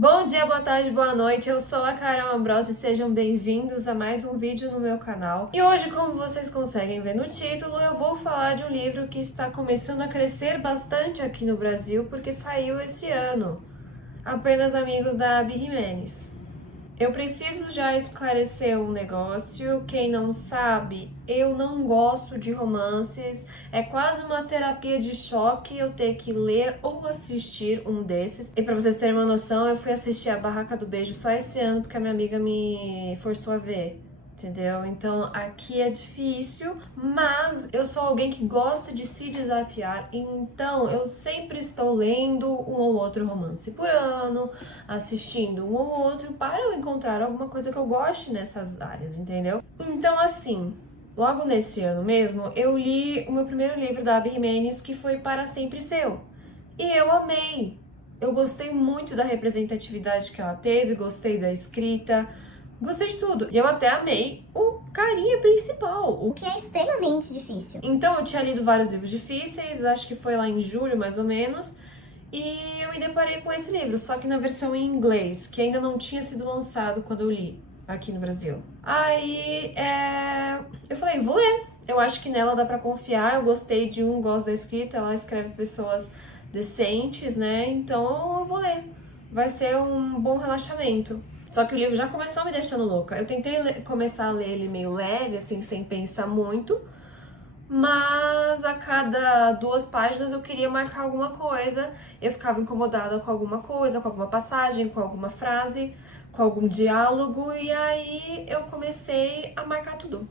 Bom dia, boa tarde, boa noite, eu sou a Carol Ambrose e sejam bem-vindos a mais um vídeo no meu canal. E hoje, como vocês conseguem ver no título, eu vou falar de um livro que está começando a crescer bastante aqui no Brasil porque saiu esse ano, Apenas Amigos da Abby Jimenez. Eu preciso já esclarecer um negócio. Quem não sabe, eu não gosto de romances. É quase uma terapia de choque eu ter que ler ou assistir um desses. E pra vocês terem uma noção, eu fui assistir A Barraca do Beijo só esse ano porque a minha amiga me forçou a ver. Entendeu? Então aqui é difícil, mas eu sou alguém que gosta de se desafiar, então eu sempre estou lendo um ou outro romance por ano, assistindo um ou outro para eu encontrar alguma coisa que eu goste nessas áreas, entendeu? Então assim, logo nesse ano mesmo, eu li o meu primeiro livro da Abby Jimenez, que foi Para Sempre Seu, e eu amei. Eu gostei muito da representatividade que ela teve, gostei da escrita, gostei de tudo. E eu até amei o carinha principal. O que é extremamente difícil. Então eu tinha lido vários livros difíceis, acho que foi lá em julho mais ou menos, e eu me deparei com esse livro, só que na versão em inglês, que ainda não tinha sido lançado quando eu li aqui no Brasil. Aí eu falei, vou ler. Eu acho que nela dá pra confiar, eu gostei de gosto da escrita, ela escreve pessoas decentes, né? Então eu vou ler. Vai ser um bom relaxamento. Só que o livro já começou me deixando louca. Eu tentei começar a ler ele meio leve, assim, sem pensar muito, mas a cada 2 páginas eu queria marcar alguma coisa, eu ficava incomodada com alguma coisa, com alguma passagem, com alguma frase, com algum diálogo, e aí eu comecei a marcar tudo.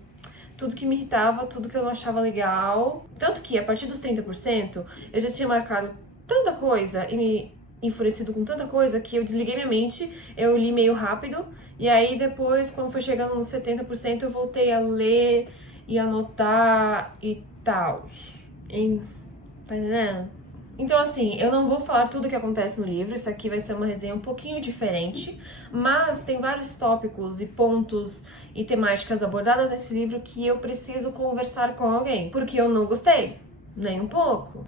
Tudo que me irritava, tudo que eu não achava legal. Tanto que a partir dos 30% eu já tinha marcado tanta coisa e me enfurecido com tanta coisa que eu desliguei minha mente, eu li meio rápido, e aí depois, quando foi chegando nos 70%, eu voltei a ler e anotar e tal. Tá entendendo? Então, assim, eu não vou falar tudo o que acontece no livro, isso aqui vai ser uma resenha um pouquinho diferente, mas tem vários tópicos e pontos e temáticas abordadas nesse livro que eu preciso conversar com alguém, porque eu não gostei, nem um pouco.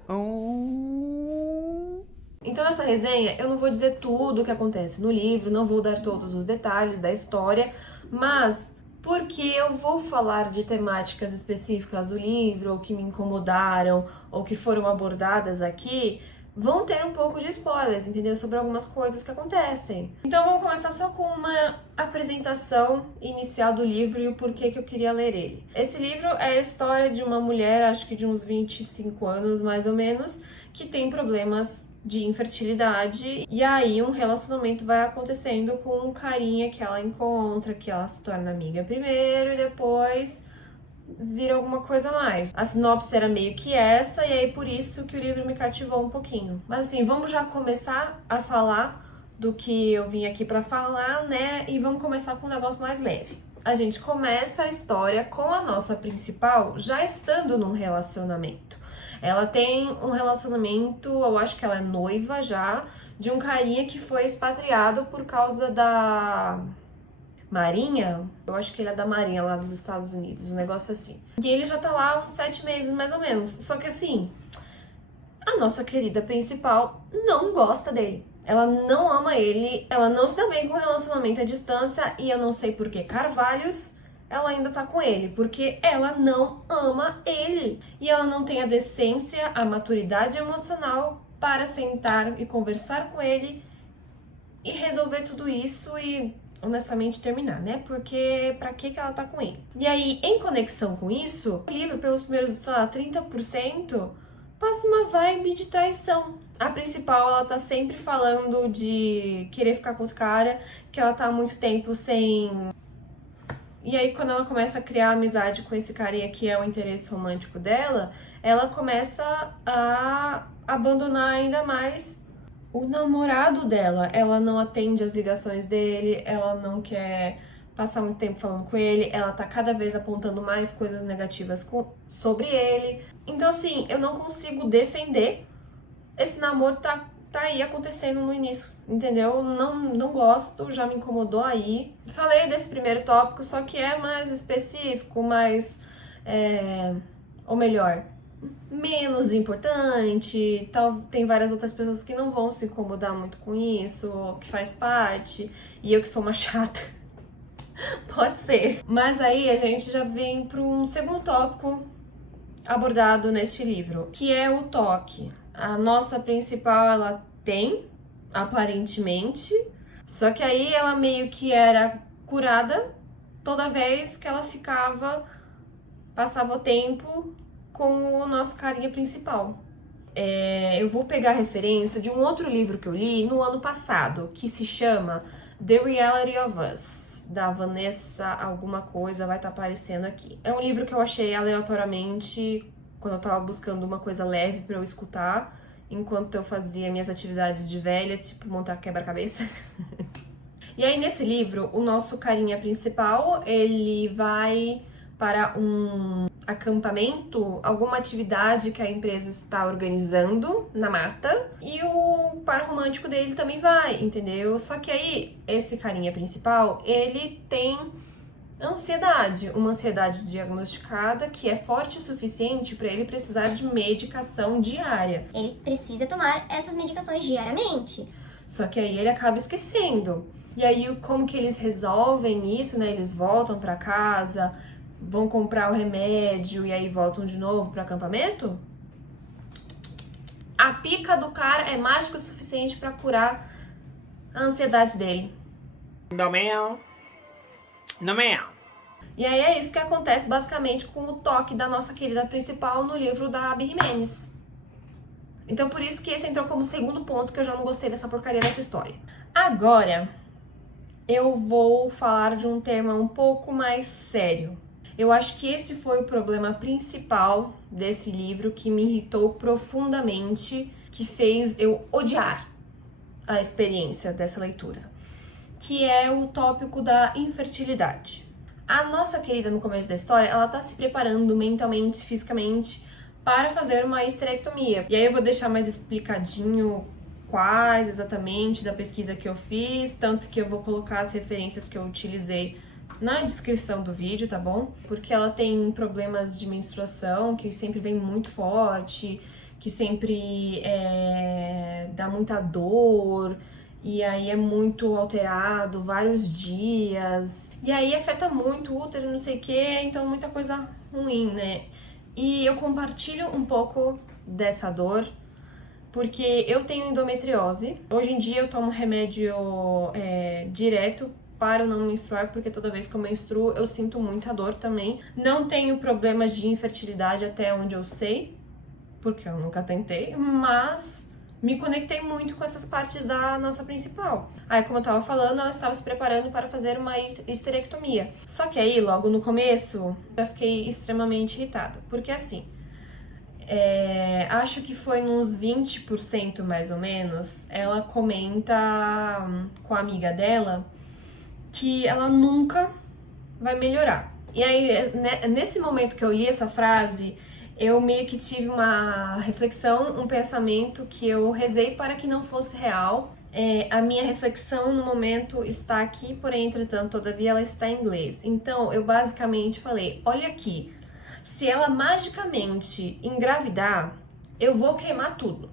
Então, nessa resenha, eu não vou dizer tudo o que acontece no livro, não vou dar todos os detalhes da história, mas porque eu vou falar de temáticas específicas do livro, ou que me incomodaram, ou que foram abordadas aqui, vão ter um pouco de spoilers, entendeu? Sobre algumas coisas que acontecem. Então vamos começar só com uma apresentação inicial do livro e o porquê que eu queria ler ele. Esse livro é a história de uma mulher, acho que de uns 25 anos mais ou menos, que tem problemas de infertilidade, e aí um relacionamento vai acontecendo com um carinha que ela encontra, que ela se torna amiga primeiro e depois vira alguma coisa a mais. A sinopse era meio que essa, e aí por isso que o livro me cativou um pouquinho. Mas assim, vamos já começar a falar do que eu vim aqui pra falar, né? E vamos começar com um negócio mais leve. A gente começa a história com a nossa principal já estando num relacionamento. Ela tem um relacionamento, eu acho que ela é noiva já, de um carinha que foi expatriado por causa da Marinha. Eu acho que ele é da Marinha lá dos Estados Unidos, um negócio assim. E ele já tá lá uns 7 meses mais ou menos. Só que assim, a nossa querida principal não gosta dele. Ela não ama ele, ela não se dá bem com o relacionamento à distância, e eu não sei por que carvalhos ela ainda tá com ele, porque ela não ama ele. E ela não tem a decência, a maturidade emocional para sentar e conversar com ele e resolver tudo isso e honestamente terminar, né? Porque pra que ela tá com ele? E aí, em conexão com isso, o livro, pelos primeiros, sei lá, 30%, passa uma vibe de traição. A principal, ela tá sempre falando de querer ficar com outro cara, que ela tá há muito tempo sem... E aí, quando ela começa a criar amizade com esse carinha que é o interesse romântico dela, ela começa a abandonar ainda mais o namorado dela. Ela não atende as ligações dele, ela não quer passar muito tempo falando com ele, ela tá cada vez apontando mais coisas negativas sobre ele. Então, assim, eu não consigo defender. Esse namoro tá aí acontecendo no início, entendeu? Não gosto, já me incomodou aí. Falei desse primeiro tópico, só que é mais específico, mais... ou melhor, menos importante, tem várias outras pessoas que não vão se incomodar muito com isso, que faz parte, e eu que sou uma chata. Pode ser. Mas aí a gente já vem para um segundo tópico abordado neste livro, que é o toque. A nossa principal, ela tem, aparentemente, só que aí ela meio que era curada toda vez que ela passava o tempo com o nosso carinha principal. Eu vou pegar referência de um outro livro que eu li no ano passado, que se chama The Reality of Us, da Vanessa alguma coisa, vai estar aparecendo aqui. É um livro que eu achei aleatoriamente quando eu tava buscando uma coisa leve pra eu escutar, enquanto eu fazia minhas atividades de velha, tipo montar quebra-cabeça. E aí nesse livro, o nosso carinha principal, ele vai para um acampamento, alguma atividade que a empresa está organizando na mata, e o par romântico dele também vai, entendeu? Só que aí, esse carinha principal, ele tem ansiedade, uma ansiedade diagnosticada que é forte o suficiente para ele precisar de medicação diária. Ele precisa tomar essas medicações diariamente. Só que aí ele acaba esquecendo. E aí, como que eles resolvem isso, né? Eles voltam para casa, vão comprar o remédio e aí voltam de novo pro acampamento? A pica do cara é mágica o suficiente para curar a ansiedade dele. No, ma'am. No, ma'am. E aí é isso que acontece basicamente com o toque da nossa querida principal no livro da Abby Jimenez. Então por isso que esse entrou como segundo ponto, que eu já não gostei dessa porcaria dessa história. Agora, eu vou falar de um tema um pouco mais sério. Eu acho que esse foi o problema principal desse livro que me irritou profundamente, que fez eu odiar a experiência dessa leitura, que é o tópico da infertilidade. A nossa querida no começo da história, ela tá se preparando mentalmente, fisicamente, para fazer uma histerectomia. E aí eu vou deixar mais explicadinho quais exatamente da pesquisa que eu fiz, tanto que eu vou colocar as referências que eu utilizei na descrição do vídeo, tá bom? Porque ela tem problemas de menstruação que sempre vem muito forte, que sempre dá muita dor, e aí é muito alterado, vários dias, e aí afeta muito o útero, não sei o que, então muita coisa ruim, né? E eu compartilho um pouco dessa dor, porque eu tenho endometriose. Hoje em dia eu tomo remédio direto para eu não menstruar, porque toda vez que eu menstruo eu sinto muita dor também. Não tenho problemas de infertilidade até onde eu sei, porque eu nunca tentei, mas me conectei muito com essas partes da nossa principal. Aí, como eu tava falando, ela estava se preparando para fazer uma histerectomia. Só que aí, logo no começo, já fiquei extremamente irritada, porque assim, acho que foi uns 20% mais ou menos, ela comenta com a amiga dela que ela nunca vai melhorar. E aí, nesse momento que eu li essa frase, eu meio que tive uma reflexão, um pensamento que eu rezei para que não fosse real. A minha reflexão no momento está aqui, porém, entretanto, todavia, ela está em inglês. Então, eu basicamente falei, olha aqui, se ela magicamente engravidar, eu vou queimar tudo.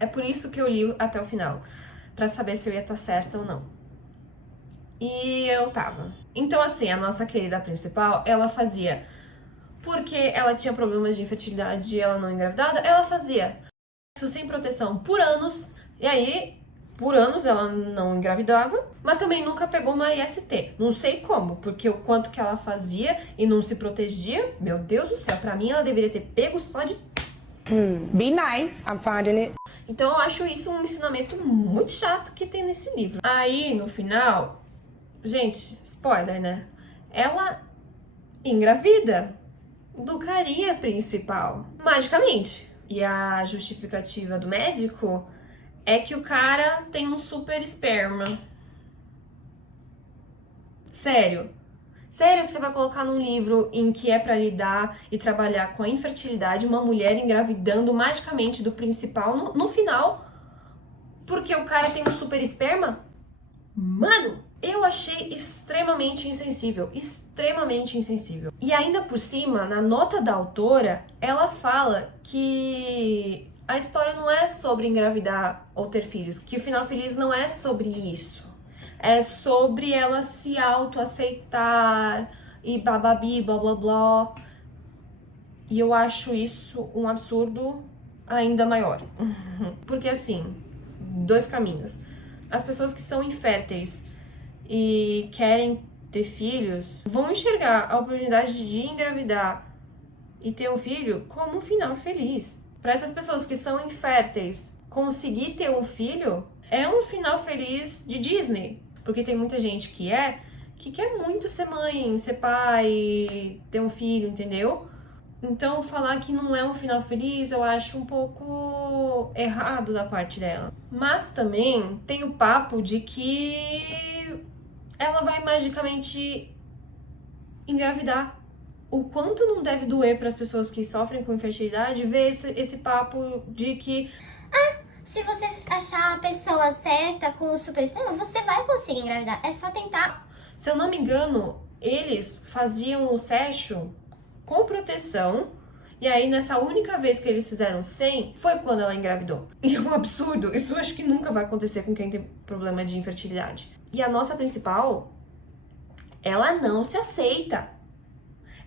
É por isso que eu li até o final, para saber se eu ia estar certa ou não. E eu tava. Então, assim, a nossa querida principal, ela fazia, porque ela tinha problemas de infertilidade e ela não engravidava, ela fazia isso sem proteção por anos, e aí, por anos ela não engravidava, mas também nunca pegou uma IST. Não sei como, porque o quanto que ela fazia e não se protegia, meu Deus do céu, pra mim ela deveria ter pego só de... Be nice, I'm finding it. Então eu acho isso um ensinamento muito chato que tem nesse livro. Aí, no final, gente, spoiler, né? Ela engravida do carinha principal, magicamente. E a justificativa do médico é que o cara tem um super esperma. Sério? Sério que você vai colocar num livro em que é pra lidar e trabalhar com a infertilidade, uma mulher engravidando magicamente do principal no final, porque o cara tem um super esperma? Mano, Eu achei extremamente insensível, extremamente insensível. E ainda por cima, na nota da autora, ela fala que a história não é sobre engravidar ou ter filhos, que o final feliz não é sobre isso. É sobre ela se autoaceitar e bababi, blá blá blá. E eu acho isso um absurdo ainda maior. Porque assim, dois caminhos. As pessoas que são inférteis e querem ter filhos vão enxergar a oportunidade de engravidar e ter um filho como um final feliz. Para essas pessoas que são inférteis, conseguir ter um filho é um final feliz de Disney. Porque tem muita gente que quer muito ser mãe, ser pai, ter um filho, entendeu? Então, falar que não é um final feliz, eu acho um pouco errado da parte dela. Mas também tem o papo de que ela vai magicamente engravidar. O quanto não deve doer para as pessoas que sofrem com infertilidade ver esse papo de que se você achar a pessoa certa com o super esperma, você vai conseguir engravidar. É só tentar. Se eu não me engano, eles faziam o sexo com proteção, e aí nessa única vez que eles fizeram sem, foi quando ela engravidou. E é um absurdo, isso eu acho que nunca vai acontecer com quem tem problema de infertilidade. E a nossa principal, ela não se aceita.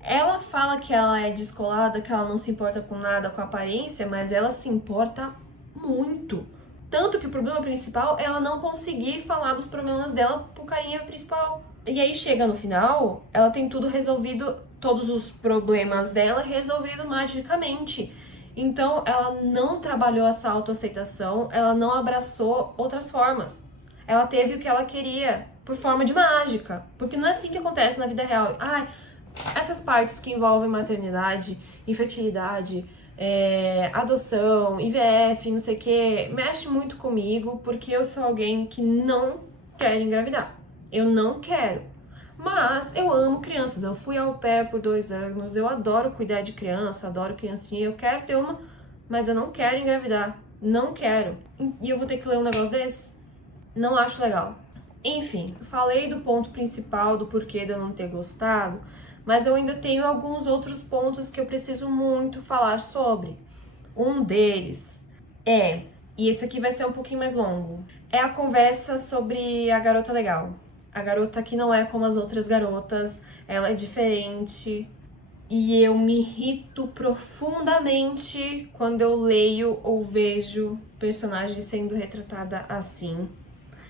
Ela fala que ela é descolada, que ela não se importa com nada, com a aparência, mas ela se importa muito. Tanto que o problema principal é ela não conseguir falar dos problemas dela pro carinha principal. E aí chega no final, ela tem tudo resolvido, todos os problemas dela resolvido magicamente. Então ela não trabalhou essa autoaceitação, ela não abraçou outras formas. Ela teve o que ela queria por forma de mágica. Porque não é assim que acontece na vida real. Essas partes que envolvem maternidade, infertilidade, adoção, IVF, não sei o que, mexe muito comigo, porque eu sou alguém que não quer engravidar. Eu não quero. Mas eu amo crianças. Eu fui au pair por 2 anos. Eu adoro cuidar de criança, adoro criancinha. Eu quero ter uma, mas eu não quero engravidar. Não quero. E eu vou ter que ler um negócio desse? Não acho legal. Enfim, falei do ponto principal, do porquê de eu não ter gostado, mas eu ainda tenho alguns outros pontos que eu preciso muito falar sobre. Um deles e esse aqui vai ser um pouquinho mais longo, é a conversa sobre a garota legal. A garota que não é como as outras garotas, ela é diferente. E eu me irrito profundamente quando eu leio ou vejo personagem sendo retratada assim.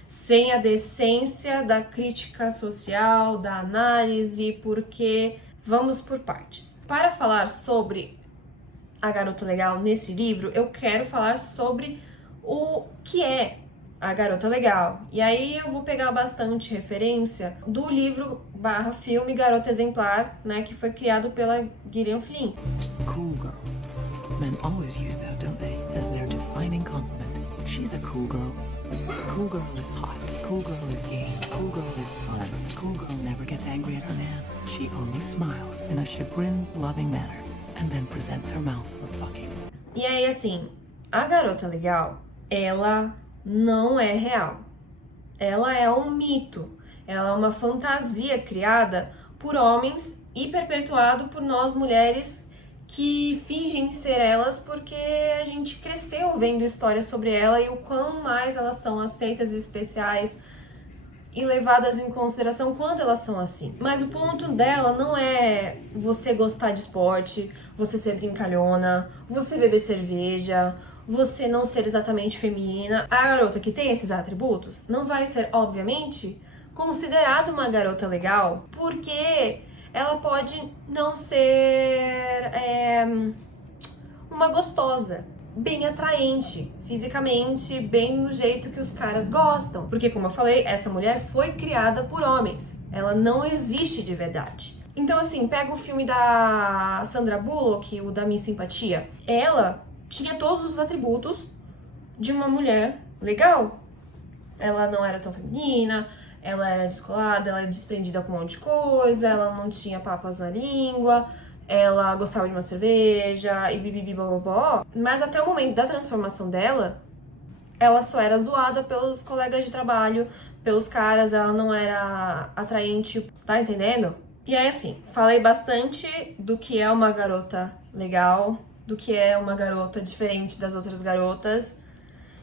Sem a decência da crítica social, da análise, porque vamos por partes. Para falar sobre a garota legal nesse livro, eu quero falar sobre o que é a garota legal. E aí eu vou pegar bastante referência do livro / filme Garota Exemplar, né, que foi criado pela Gillian Flynn. Cool girl. Men always use that, don't they? As their defining compliment. She's a cool girl. Cool girl is hot. Cool girl is gay. Cool girl is fun. Cool girl never gets angry at her man. She only smiles in a chagrin-loving manner and then presents her mouth for fucking. E aí, assim, a garota legal, ela não é real. Ela é um mito. Ela é uma fantasia criada por homens e perpetuado por nós mulheres que fingem ser elas porque a gente cresceu vendo histórias sobre ela e o quão mais elas são aceitas e especiais e levadas em consideração quando elas são assim. Mas o ponto dela não é você gostar de esporte, você ser brincalhona, você beber cerveja, você não ser exatamente feminina. A garota que tem esses atributos não vai ser, obviamente, considerada uma garota legal, porque ela pode não ser uma gostosa, bem atraente fisicamente, bem do jeito que os caras gostam. Porque, como eu falei, essa mulher foi criada por homens. Ela não existe de verdade. Então, assim, pega o filme da Sandra Bullock, o da Miss Simpatia. Ela tinha todos os atributos de uma mulher legal. Ela não era tão feminina, ela era descolada, ela era desprendida com um monte de coisa, ela não tinha papas na língua, ela gostava de uma cerveja e bibibi bobobó. Mas até o momento da transformação dela, ela só era zoada pelos colegas de trabalho, pelos caras, ela não era atraente, tá entendendo? E aí, assim, falei bastante do que é uma garota legal, do que é uma garota diferente das outras garotas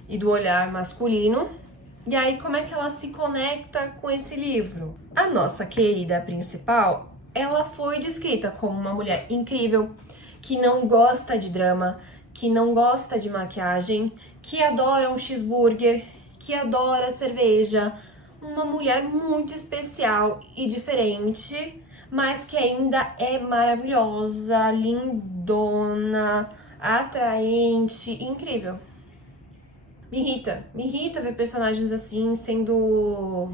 e do olhar masculino. E aí, como é que ela se conecta com esse livro? A nossa querida principal, ela foi descrita como uma mulher incrível, que não gosta de drama, que não gosta de maquiagem, que adora um cheeseburger, que adora cerveja. Uma mulher muito especial e diferente, mas que ainda é maravilhosa, lindona, atraente, incrível. Me irrita ver personagens assim sendo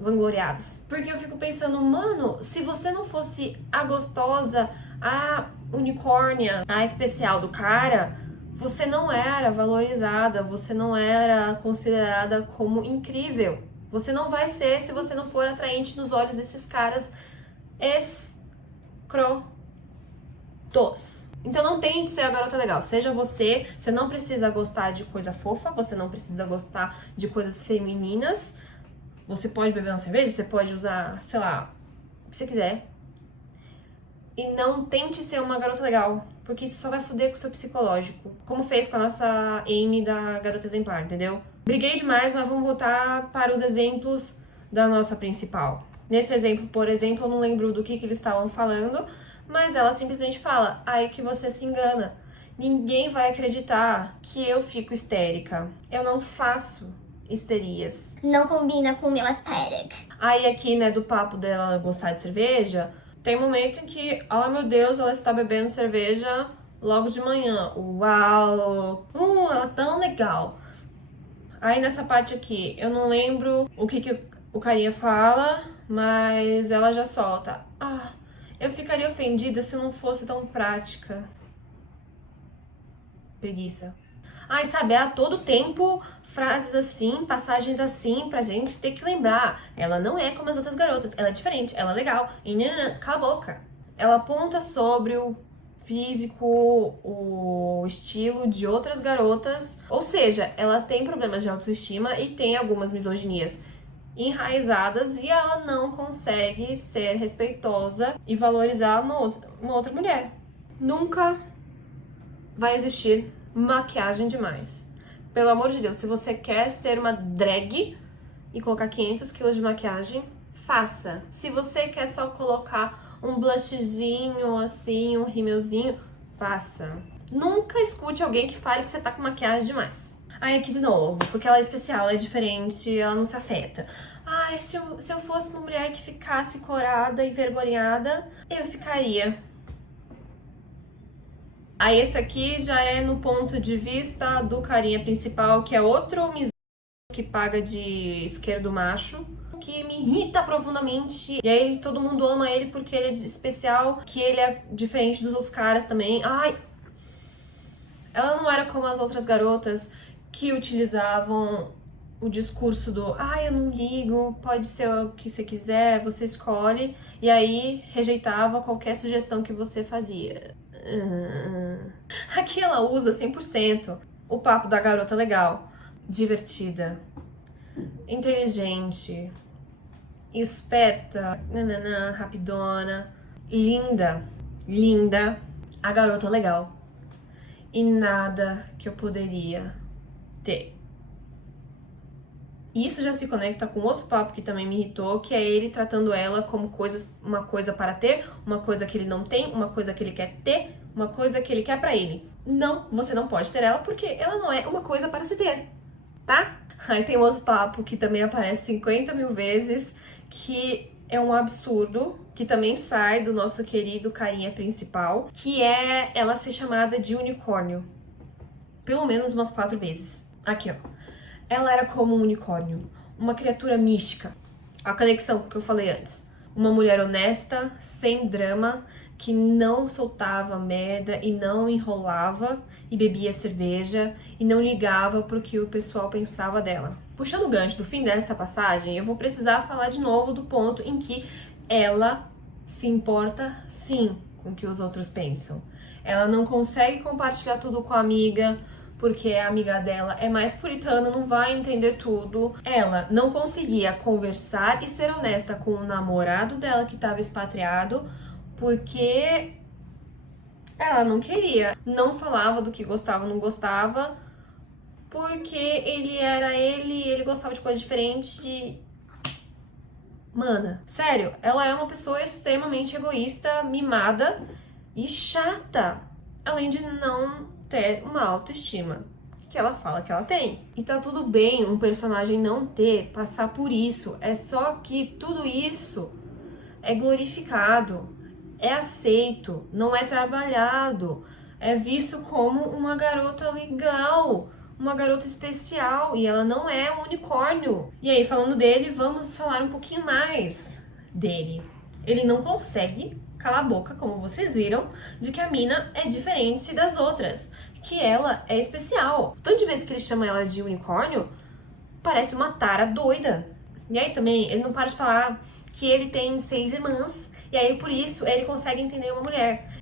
vangloriados. Porque eu fico pensando, mano, se você não fosse a gostosa, a unicórnia, a especial do cara, você não era valorizada, você não era considerada como incrível. Você não vai ser se você não for atraente nos olhos desses caras escrotos. Então não tente ser a garota legal, seja você não precisa gostar de coisa fofa, você não precisa gostar de coisas femininas, você pode beber uma cerveja, você pode usar, sei lá, o que você quiser. E não tente ser uma garota legal, porque isso só vai foder com o seu psicológico, como fez com a nossa Amy da Garota Exemplar, entendeu? Briguei demais, mas vamos voltar para os exemplos da nossa principal. Nesse exemplo, por exemplo, eu não lembro do que eles estavam falando, mas ela simplesmente fala, aí que você se engana. Ninguém vai acreditar que eu fico histérica. Eu não faço histerias. Não combina com o meu aesthetic. Aí aqui, né, do papo dela gostar de cerveja, tem um momento em que, oh meu Deus, ela está bebendo cerveja logo de manhã. Uau! Ela é tão legal. Aí nessa parte aqui, eu não lembro o que o carinha fala, mas ela já solta. Eu ficaria ofendida se não fosse tão prática. Preguiça. Sabe, a todo tempo, frases assim, passagens assim, pra gente ter que lembrar. Ela não é como as outras garotas, ela é diferente, ela é legal. E cala a boca. Ela aponta sobre o físico, o estilo de outras garotas. Ou seja, ela tem problemas de autoestima e tem algumas misoginias enraizadas e ela não consegue ser respeitosa e valorizar uma outra mulher. Nunca vai existir maquiagem demais. Pelo amor de Deus, se você quer ser uma drag e colocar 500 quilos de maquiagem, faça. Se você quer só colocar um blushzinho assim, um rímelzinho, faça. Nunca escute alguém que fale que você tá com maquiagem demais. Aqui de novo, porque ela é especial, ela é diferente, ela não se afeta. Se eu fosse uma mulher que ficasse corada e envergonhada, eu ficaria. Aí esse aqui já é no ponto de vista do carinha principal, que é outro misógino que paga de esquerdo macho, que me irrita profundamente. E aí todo mundo ama ele porque ele é especial, que ele é diferente dos outros caras também. Ela não era como as outras garotas que utilizavam o discurso do eu não ligo, pode ser o que você quiser, você escolhe, e aí rejeitava qualquer sugestão que você fazia. Aqui ela usa 100% o papo da garota legal, divertida, inteligente, esperta, rapidona, linda, a garota legal. E nada que eu poderia ter. Isso já se conecta com outro papo que também me irritou, que é ele tratando ela como uma coisa para ter, uma coisa que ele não tem, uma coisa que ele quer ter, uma coisa que ele quer pra ele. Não, você não pode ter ela porque ela não é uma coisa para se ter, tá? Aí tem outro papo que também aparece 50 mil vezes, que é um absurdo, que também sai do nosso querido carinha principal, que é ela ser chamada de unicórnio. Pelo menos umas 4 vezes. Aqui, ó. Ela era como um unicórnio, uma criatura mística. A conexão que eu falei antes. Uma mulher honesta, sem drama, que não soltava merda e não enrolava e bebia cerveja e não ligava pro que o pessoal pensava dela. Puxando o gancho do fim dessa passagem, eu vou precisar falar de novo do ponto em que ela se importa, sim, com o que os outros pensam. Ela não consegue compartilhar tudo com a amiga, porque a amiga dela é mais puritana, não vai entender tudo. Ela não conseguia conversar e ser honesta com o namorado dela que estava expatriado, porque ela não queria. Não falava do que gostava ou não gostava, porque ele gostava de coisas diferentes. Mana, sério, ela é uma pessoa extremamente egoísta, mimada e chata, além de não ter uma autoestima que ela fala que ela tem. E tá tudo bem um personagem não passar por isso, é só que tudo isso é glorificado, é aceito, não é trabalhado, é visto como uma garota legal, uma garota especial, e ela não é um unicórnio. E aí, falando dele, vamos falar um pouquinho mais dele. Ele não consegue calar a boca, como vocês viram, de que a mina é diferente das outras, que ela é especial. Toda vez que ele chama ela de unicórnio, parece uma tara doida. E aí também, ele não para de falar que ele tem 6 irmãs, e aí por isso ele consegue entender uma mulher.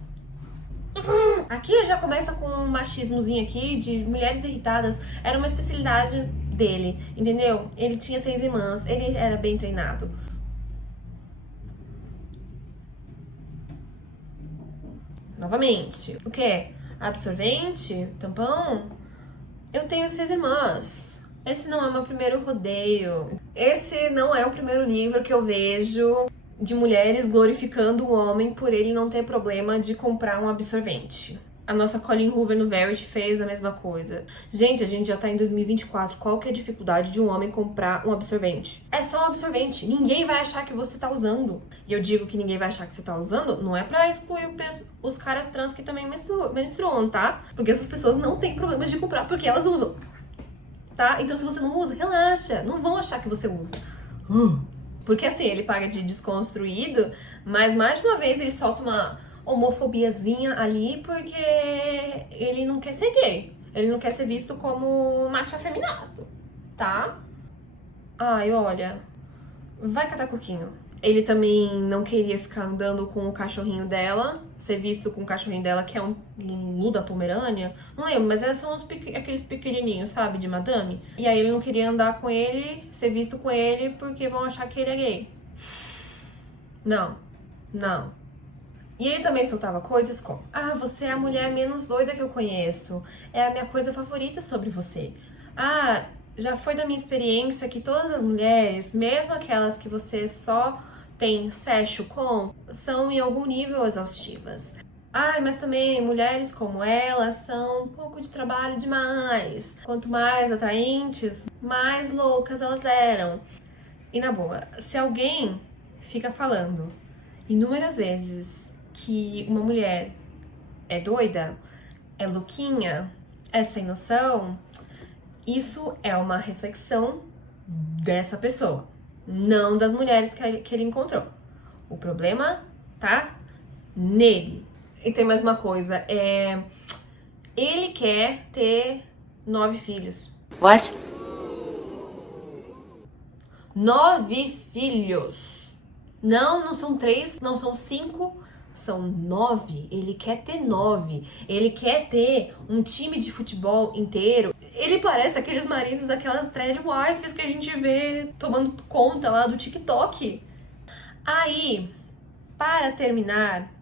Aqui já começa com um machismozinho aqui de mulheres irritadas. Era uma especialidade dele, entendeu? Ele tinha 6 irmãs, ele era bem treinado. Novamente, o que? Absorvente? Tampão? Eu tenho 6 irmãs. Esse não é o meu primeiro rodeio. Esse não é o primeiro livro que eu vejo de mulheres glorificando o homem por ele não ter problema de comprar um absorvente. A nossa Colleen Hoover no Verity fez a mesma coisa. Gente, a gente já tá em 2024. Qual que é a dificuldade de um homem comprar um absorvente? É só um absorvente. Ninguém vai achar que você tá usando. E eu digo que ninguém vai achar que você tá usando, não é pra excluir os caras trans que também menstruam, tá? Porque essas pessoas não têm problemas de comprar porque elas usam. Tá? Então se você não usa, relaxa. Não vão achar que você usa. Porque assim, ele paga de desconstruído, mas mais de uma vez ele solta uma homofobiazinha ali porque ele não quer ser gay. Ele não quer ser visto como macho afeminado, tá? Ai, olha, vai catar coquinho. Ele também não queria ficar andando com o cachorrinho dela, ser visto com o cachorrinho dela, que é um Lulu da Pomerânia. Não lembro, mas são aqueles pequenininhos, sabe, de madame. E aí ele não queria andar com ele, ser visto com ele, porque vão achar que ele é gay. Não. E ele também soltava coisas como: ah, você é a mulher menos doida que eu conheço. É a minha coisa favorita sobre você. Ah, já foi da minha experiência que todas as mulheres, mesmo aquelas que você só tem sexo com, são em algum nível exaustivas. Ai, mas também mulheres como ela são um pouco de trabalho demais. Quanto mais atraentes, mais loucas elas eram. E na boa, se alguém fica falando inúmeras vezes que uma mulher é doida, é louquinha, é sem noção, isso é uma reflexão dessa pessoa, não das mulheres que ele encontrou. O problema tá nele. E tem mais uma coisa, ele quer ter 9 filhos. What? 9 filhos. Não são 3, não são 5, são 9. Ele quer ter 9. Ele quer ter um time de futebol inteiro. Ele parece aqueles maridos daquelas thread wives que a gente vê tomando conta lá do TikTok. Aí, para terminar,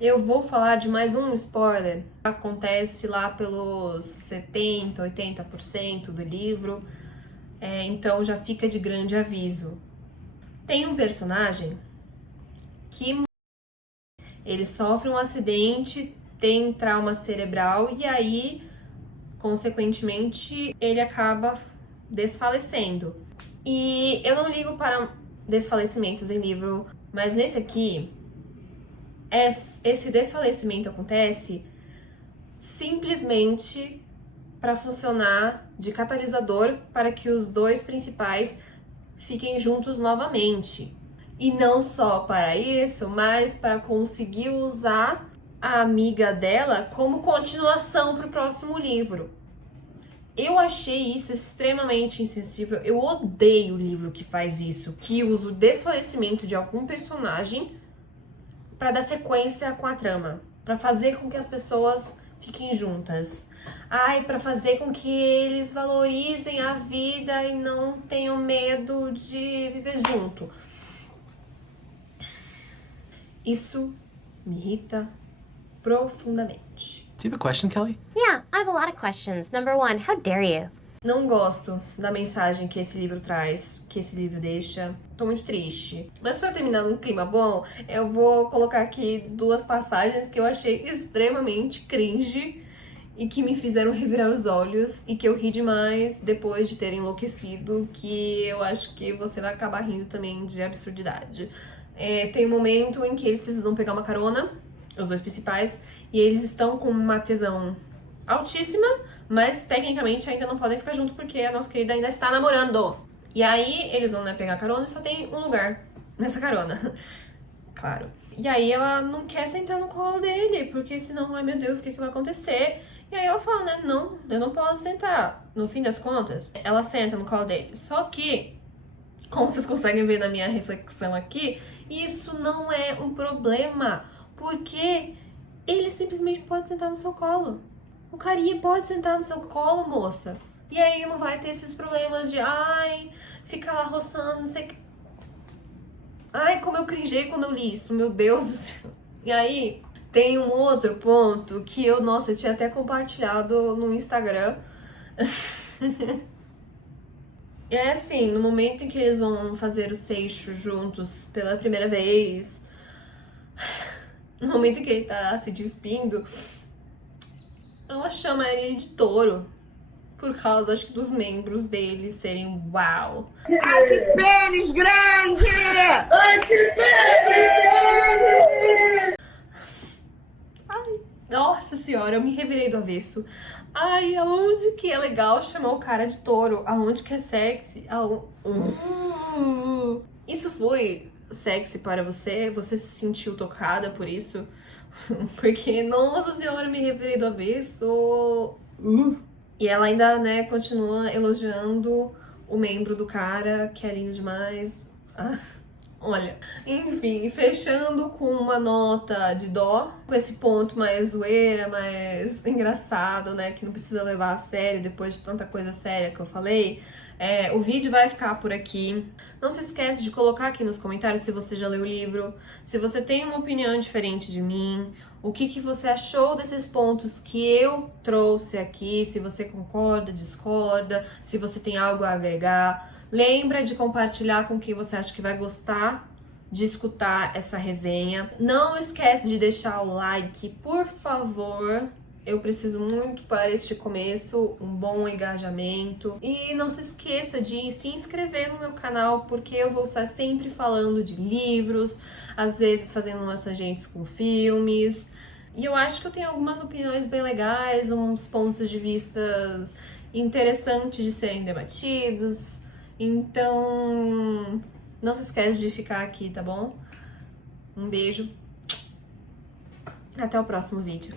eu vou falar de mais um spoiler. Acontece lá pelos 70, 80% do livro. Então já fica de grande aviso. Tem um personagem que ele sofre um acidente, tem trauma cerebral e aí, consequentemente, ele acaba desfalecendo. E eu não ligo para desfalecimentos em livro, mas nesse aqui, esse desfalecimento acontece simplesmente para funcionar de catalisador para que os dois principais fiquem juntos novamente. E não só para isso, mas para conseguir usar a amiga dela como continuação para o próximo livro. Eu achei isso extremamente insensível. Eu odeio o livro que faz isso, que usa o desfalecimento de algum personagem para dar sequência com a trama, para fazer com que as pessoas fiquem juntas. Ai, pra fazer com que eles valorizem a vida e não tenham medo de viver junto. Isso me irrita profundamente. Do you have a question, Kelly? Yeah, I have a lot of questions. Number one, how dare you? Não gosto da mensagem que esse livro traz, que esse livro deixa. Tô muito triste. Mas pra terminar num clima bom, eu vou colocar aqui 2 passagens que eu achei extremamente cringe e que me fizeram revirar os olhos e que eu ri demais depois de ter enlouquecido, que eu acho que você vai acabar rindo também de absurdidade. Tem um momento em que eles precisam pegar uma carona, os 2 principais, e eles estão com uma tesão altíssima, mas tecnicamente ainda não podem ficar junto porque a nossa querida ainda está namorando. E aí eles vão, né, pegar carona e só tem um lugar nessa carona. Claro. E aí ela não quer sentar no colo dele, porque senão, ai meu Deus, o que vai acontecer? E aí ela fala, né, não, eu não posso sentar. No fim das contas, ela senta no colo dele. Só que, como vocês conseguem ver na minha reflexão aqui, isso não é um problema, porque ele simplesmente pode sentar no seu colo. O carinha pode sentar no seu colo, moça. E aí não vai ter esses problemas de, ai, fica lá roçando, não sei o que. Ai, como eu cringei quando eu li isso, meu Deus do céu. E aí, tem um outro ponto que eu, nossa, eu tinha até compartilhado no Instagram. É assim, no momento em que eles vão fazer o seixo juntos pela primeira vez, no momento em que ele tá se despindo, ela chama ele de touro, por causa, acho que, dos membros dele serem uau. Ai, que pênis grande! Ai, que pênis! Ai, nossa senhora, eu me revirei do avesso. Ai, aonde que é legal chamar o cara de touro? Aonde que é sexy? Isso foi sexy para você? Você se sentiu tocada por isso? Porque, nossa senhora, eu me revirei do avesso. E ela ainda, né, continua elogiando o membro do cara, que é lindo demais. Olha, enfim, fechando com uma nota de dó, com esse ponto mais zoeira, mais engraçado, né, que não precisa levar a sério depois de tanta coisa séria que eu falei. O vídeo vai ficar por aqui. Não se esquece de colocar aqui nos comentários se você já leu o livro, se você tem uma opinião diferente de mim, o que você achou desses pontos que eu trouxe aqui, se você concorda, discorda, se você tem algo a agregar. Lembra de compartilhar com quem você acha que vai gostar de escutar essa resenha. Não esquece de deixar o like, por favor. Eu preciso muito para este começo, um bom engajamento. E não se esqueça de se inscrever no meu canal, porque eu vou estar sempre falando de livros, às vezes fazendo umas tangentes com filmes. E eu acho que eu tenho algumas opiniões bem legais, uns pontos de vista interessantes de serem debatidos. Então, não se esquece de ficar aqui, tá bom? Um beijo. Até o próximo vídeo.